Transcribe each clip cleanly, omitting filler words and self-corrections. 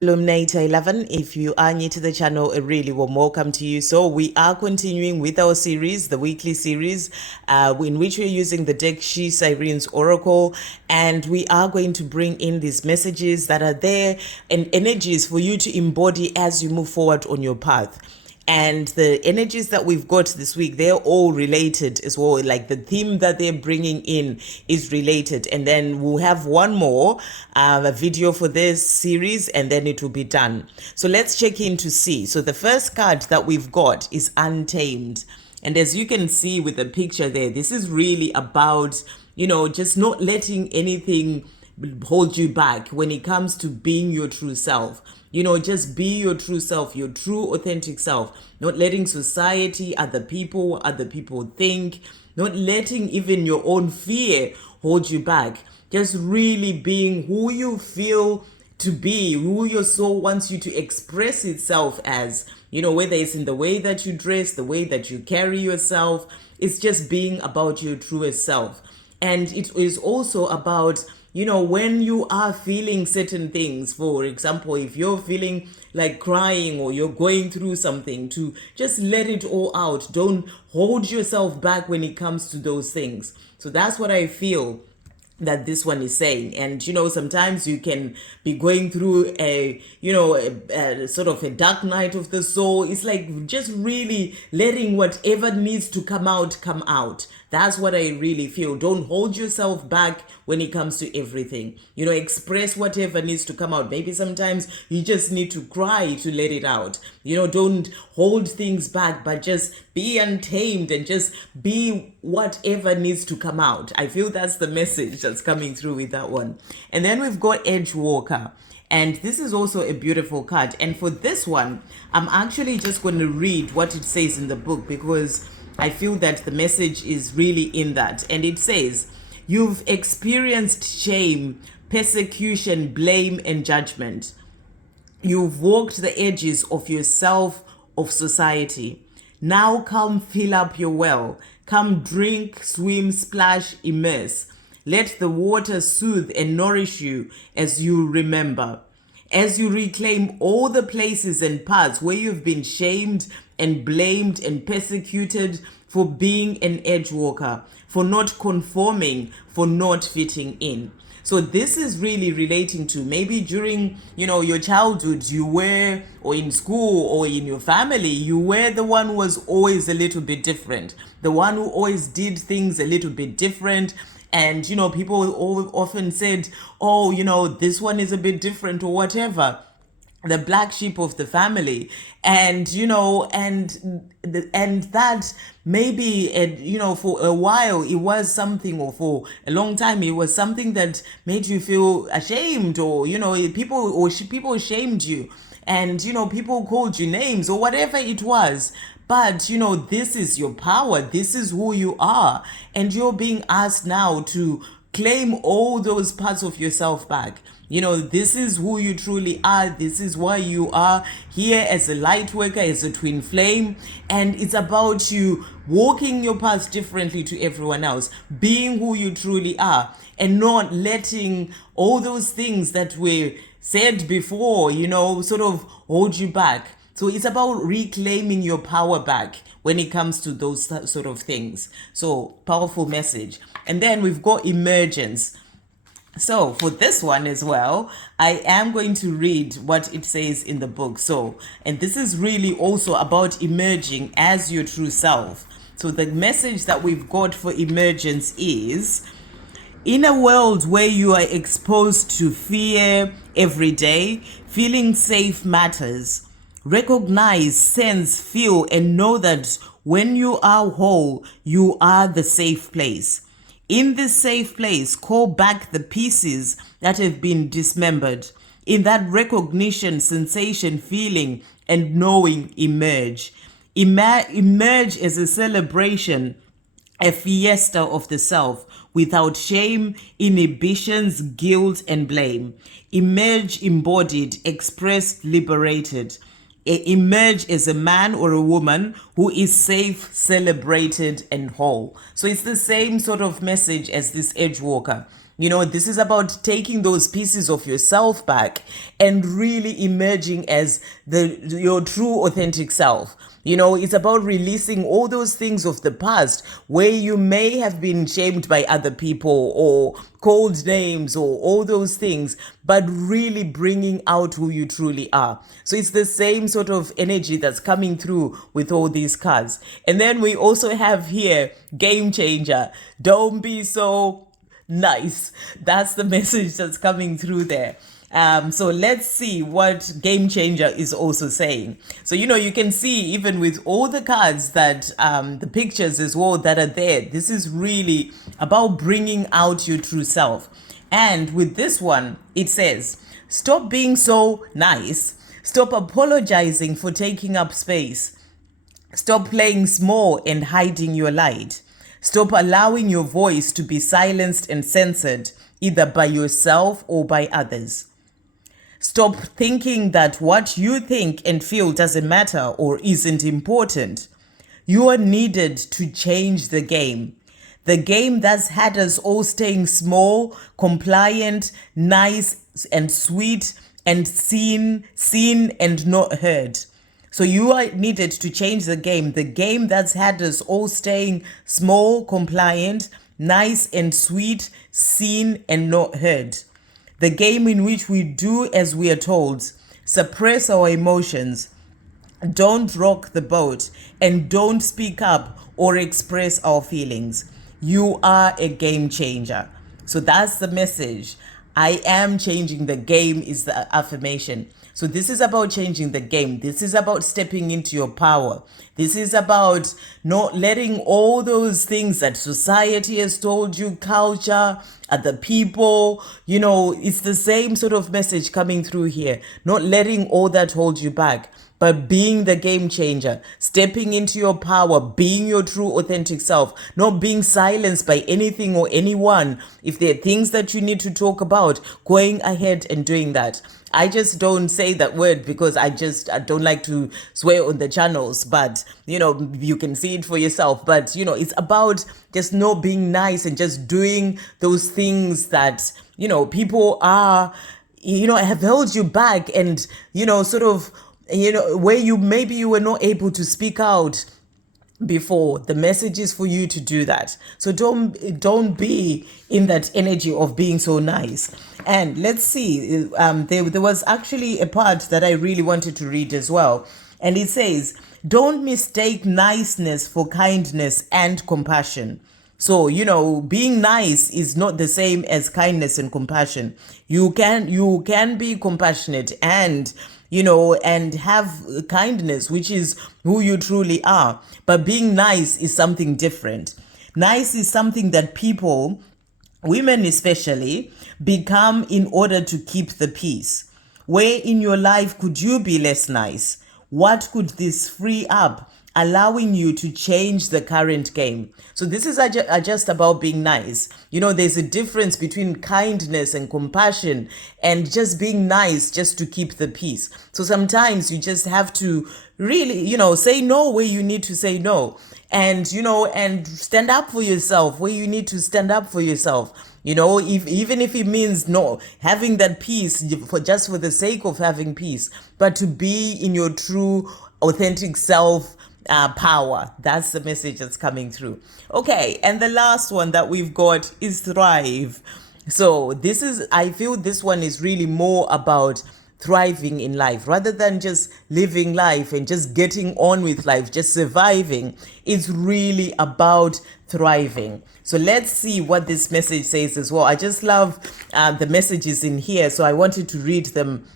Illuminator 11, if you are new to the channel, a really warm welcome to you. So we are continuing with our series, the weekly series, in which we're using the deck Sirens Oracle, and we are going to bring in these messages that are there and energies for you to embody as you move forward on your path. And the energies that we've got this week, they're all related as well. Like the theme that they're bringing in is related. And then we'll have one more a video for this series, and then it will be done. So let's check in to see. So the first card that we've got is Untamed. And as you can see with the picture there, this is really about, just not letting anything hold you back when it comes to being your true self. Just be your true self, your true authentic self, not letting society, other people think, not letting even your own fear hold you back. Just really being who you feel to be, who your soul wants you to express itself as, whether it's in the way that you dress, the way that you carry yourself. It's just being about your truest self. And it is also about, when you are feeling certain things, for example, if you're feeling like crying or you're going through something, to just let it all out. Don't hold yourself back when it comes to those things. So that's what I feel that this one is saying. And sometimes you can be going through a sort of a dark night of the soul. It's like just really letting whatever needs to come out. That's what I really feel. Don't hold yourself back when it comes to everything. Express whatever needs to come out. Maybe sometimes you just need to cry to let it out. Don't hold things back, but just be untamed and just be whatever needs to come out. I feel that's the message that's coming through with that one. And then we've got Edge Walker. And this is also a beautiful card. And for this one, I'm actually just going to read what it says in the book, because I feel that the message is really in that. And it says, you've experienced shame, persecution, blame, and judgment. You've walked the edges of yourself, of society. Now come fill up your well. Come drink, swim, splash, immerse. Let the water soothe and nourish you as you remember. As you reclaim all the places and parts where you've been shamed and blamed and persecuted for being an edge walker, for not conforming, for not fitting in. So this is really relating to maybe during, your childhood, you were, or in school or in your family, you were the one who was always a little bit different, the one who always did things a little bit different. And, people often said, oh, this one is a bit different or whatever, the black sheep of the family. And and that maybe for a while it was something, or for a long time it was something that made you feel ashamed, or people shamed you, and people called you names or whatever it was. But this is your power, this is who you are, and you're being asked now to claim all those parts of yourself back. This is who you truly are. This is why you are here as a light worker, as a twin flame. And it's about you walking your path differently to everyone else, being who you truly are, and not letting all those things that were said before, sort of hold you back. So it's about reclaiming your power back when it comes to those sort of things. So powerful message. And then we've got emergence. So for this one as well, I am going to read what it says in the book. And this is really also about emerging as your true self. So the message that we've got for emergence is, in a world where you are exposed to fear every day, feeling safe matters. Recognize, sense, feel, and know that when you are whole, you are the safe place. In this safe place, call back the pieces that have been dismembered. In that recognition, sensation, feeling, and knowing emerge. Emerge as a celebration, a fiesta of the self, without shame, inhibitions, guilt, and blame. Emerge embodied, expressed, liberated. Emerge as a man or a woman who is safe, celebrated, and whole. So it's the same sort of message as this edge walker. You know, this is about taking those pieces of yourself back and really emerging as your true authentic self. You know, it's about releasing all those things of the past where you may have been shamed by other people or called names or all those things, but really bringing out who you truly are. So it's the same sort of energy that's coming through with all these cards. And then we also have here game changer. Don't be so nice. That's the message that's coming through there. So let's see what game changer is also saying. So, you know, you can see even with all the cards that the pictures as well that are there, this is really about bringing out your true self. And with this one, it says, stop being so nice. Stop apologizing for taking up space. Stop playing small and hiding your light. Stop allowing your voice to be silenced and censored, either by yourself or by others. Stop thinking that what you think and feel doesn't matter or isn't important. You are needed to change the game. The game that's had us all staying small, compliant, nice and sweet, and seen and not heard. So you are needed to change the game that's had us all staying small, compliant, nice and sweet, seen and not heard. The game in which we do as we are told, suppress our emotions, don't rock the boat, and don't speak up or express our feelings. You are a game changer. So that's the message. I am changing the game is the affirmation. So this is about changing the game. This is about stepping into your power. This is about not letting all those things that society has told you, culture, other people, you know, it's the same sort of message coming through here. Not letting all that hold you back, but being the game changer, stepping into your power, being your true authentic self, not being silenced by anything or anyone. If there are things that you need to talk about, going ahead and doing that. I just don't say that word because I don't like to swear on the channels, but you know, you can see it for yourself. But you know, it's about just not being nice and just doing those things that, you know, people are, you know, have held you back and, you know, sort of, you know, where you maybe you were not able to speak out before. The message is for you to do that. So don't be in that energy of being so nice. And let's see, there was actually a part that I really wanted to read as well. And it says, don't mistake niceness for kindness and compassion. So, you know, being nice is not the same as kindness and compassion. You can be compassionate and, you know, and have kindness, which is who you truly are. But being nice is something different. Nice is something that people, women especially, become in order to keep the peace. Where in your life could you be less nice? What could this free up, allowing you to change the current game? So this is just about being nice. You know, there's a difference between kindness and compassion and just being nice just to keep the peace. So sometimes you just have to really, you know, say no where you need to say no. And, you know, and stand up for yourself where you need to stand up for yourself. You know, even if it means no having that peace for just for the sake of having peace, but to be in your true authentic self power. That's the message that's coming through. Okay, and the last one that we've got is thrive. So this is, I feel this one is really more about thriving in life rather than just living life and just getting on with life, just surviving. It's really about thriving. So let's see what this message says as well. I just love the messages in here, so I wanted to read them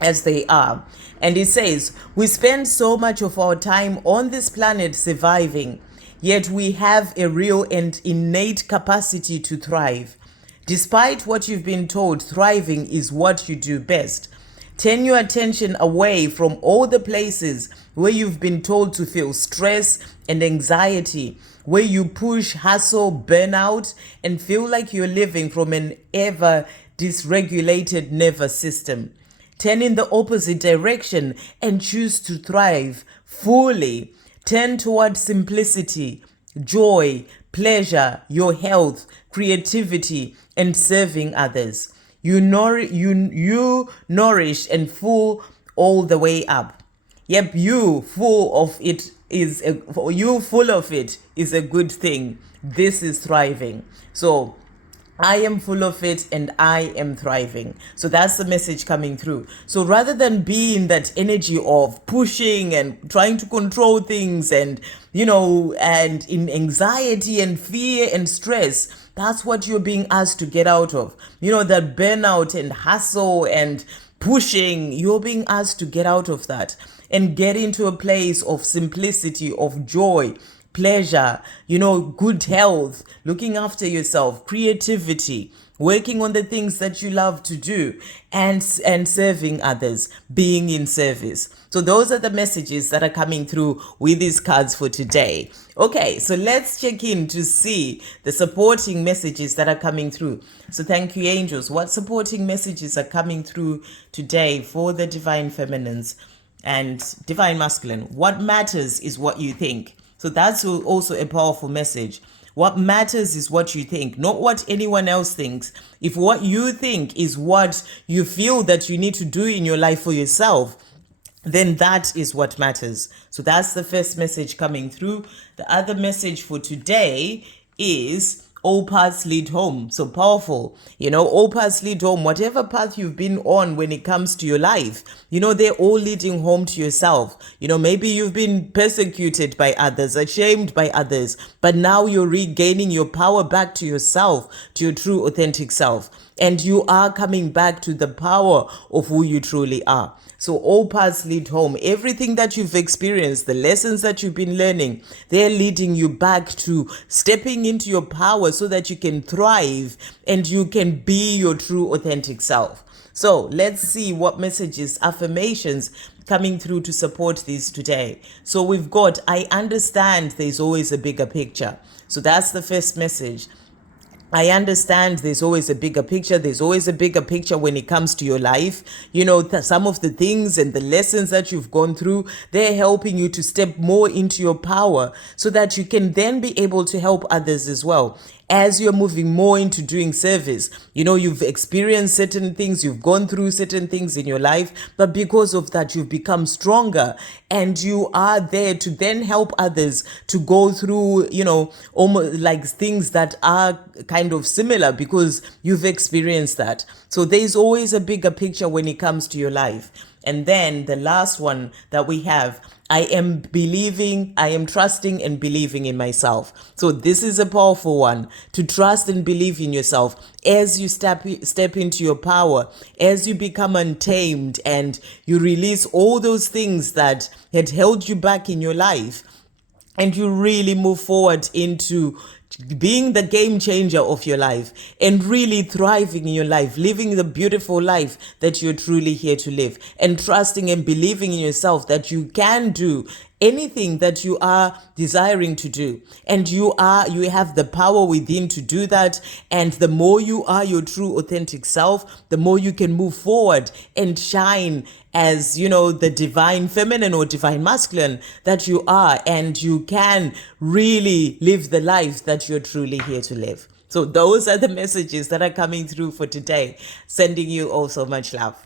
as they are. And it says, we spend so much of our time on this planet surviving, yet we have a real and innate capacity to thrive. Despite what you've been told, thriving is what you do best. Turn your attention away from all the places where you've been told to feel stress and anxiety, where you push, hustle, burnout, and feel like you're living from an ever dysregulated nervous system. Turn in the opposite direction and choose to thrive fully. Turn toward simplicity, joy, pleasure, your health, creativity, and serving others. You nourish and full all the way up. Yep, you full of it is a good thing. This is thriving. So I am full of it and I am thriving. So that's the message coming through. So rather than be in that energy of pushing and trying to control things and, and in anxiety and fear and stress, that's what you're being asked to get out of. That burnout and hustle and pushing, you're being asked to get out of that and get into a place of simplicity, of joy, pleasure, good health, looking after yourself, creativity, working on the things that you love to do, and serving others, being in service. So those are the messages that are coming through with these cards for today. Okay, so let's check in to see the supporting messages that are coming through. So thank you, angels. What supporting messages are coming through today for the divine feminines and divine masculine? What matters is what you think. So that's also a powerful message. What matters is what you think, not what anyone else thinks. If what you think is what you feel that you need to do in your life for yourself, then that is what matters. So that's the first message coming through. The other message for today is all paths lead home. So powerful. All paths lead home. Whatever path you've been on when it comes to your life, they're all leading home to yourself. Maybe you've been persecuted by others, ashamed by others, but now you're regaining your power back to yourself, to your true authentic self. And you are coming back to the power of who you truly are. So all paths lead home. Everything that you've experienced, the lessons that you've been learning, they're leading you back to stepping into your power so that you can thrive and you can be your true authentic self. So let's see what messages, affirmations coming through to support these today. So we've got, I understand there's always a bigger picture. So that's the first message. I understand there's always a bigger picture. There's always a bigger picture when it comes to your life. Some of the things and the lessons that you've gone through, they're helping you to step more into your power so that you can then be able to help others as well. As you're moving more into doing service, you've experienced certain things, you've gone through certain things in your life, but because of that, you've become stronger and you are there to then help others to go through, almost like things that are kind of similar because you've experienced that. So there's always a bigger picture when it comes to your life. And then the last one that we have, I am trusting and believing in myself. So this is a powerful one, to trust and believe in yourself as you step into your power, as you become untamed and you release all those things that had held you back in your life. And you really move forward into being the game changer of your life and really thriving in your life, living the beautiful life that you're truly here to live, and trusting and believing in yourself that you can do anything that you are desiring to do, and you have the power within to do that. And the more you are your true authentic self, the more you can move forward and shine as the divine feminine or divine masculine that you are, and you can really live the life that you're truly here to live. So those are the messages that are coming through for today. Sending you all so much love.